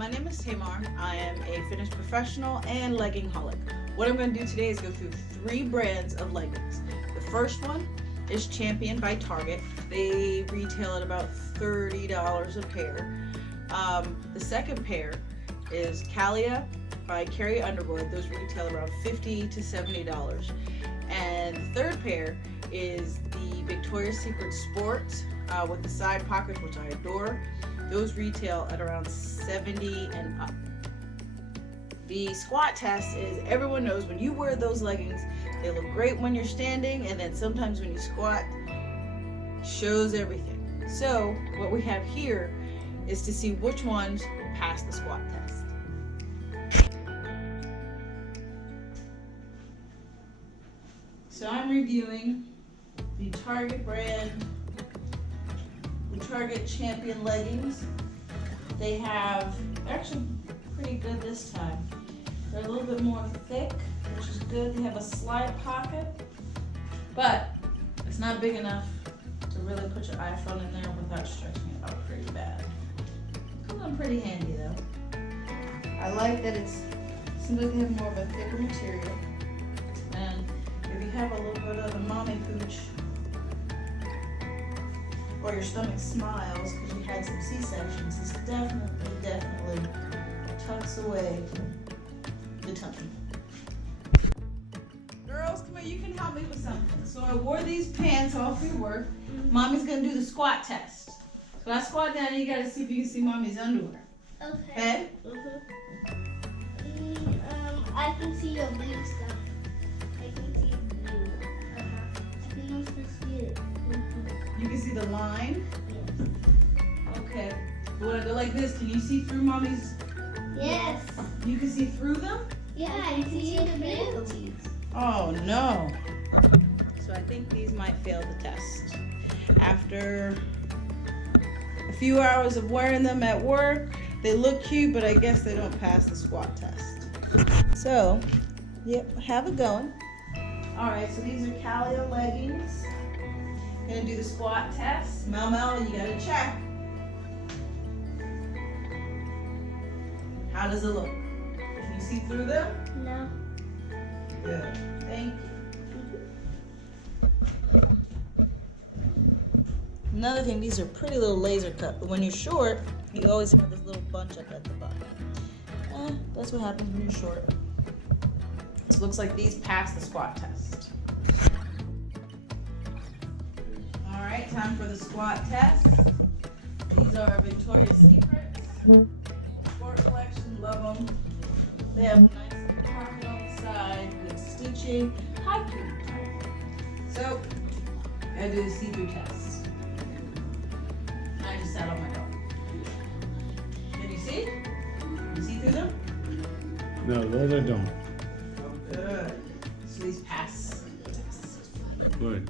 My name is Tamar. I am a fitness professional and legging holic. What I'm going to do today is go through 3 brands of leggings. The first one is Champion by Target. They retail at about $30 a pair. The second pair is Calia by Carrie Underwood. Those retail around $50 to $70. And the third pair is the Victoria's Secret Sport with the side pockets, which I adore. Those retail at around $70 and up. The squat test is, everyone knows when you wear those leggings, they look great when you're standing, and then sometimes when you squat, shows everything. So what we have here is to see which ones pass the squat test. So I'm reviewing the Target brand, the Target Champion leggings. They have, actually pretty good this time. They're a little bit more thick, which is good. They have a slide pocket, but it's not big enough to really put your iPhone in there without stretching it out pretty bad. Comes in pretty handy though. I like that seems like they have more of a thicker material. And if you have a little bit of a mommy pooch, or your stomach smiles because you had some C-sections, this definitely tucks away the tummy. Girls, come here, you can help me with something. So I wore these pants all through work. Mommy's gonna do the squat test. So I squat down and you gotta see if you can see mommy's underwear. Okay. I can see your blue stuff. I can see blue. I can also see it. You can see the line? Okay. You wanna go like this? Can you see through mommy's? Yes. You can see through them? Yeah, I can see the blue. Oh no. So I think these might fail the test. After a few hours of wearing them at work, they look cute, but I guess they don't pass the squat test. So, yep, have it going. All right, so these are Calia leggings. Gonna do the squat test. Mel, you gotta check. How does it look? Can you see through them? No. Good. Thank you. Another thing, these are pretty little laser cut, but when you're short, you always have this little bunch up at the bottom. That's what happens when you're short. This looks like these pass the squat test. All right, time for the squat test. These are Victoria's Secret Sport Collection. Love them. They have a nice little pocket on the side with stitching. Hi, cutie. So, I do the see-through test. I just sat on my dog. Can you see? You see through them? No, those I don't. Good. So these pass the test. Good.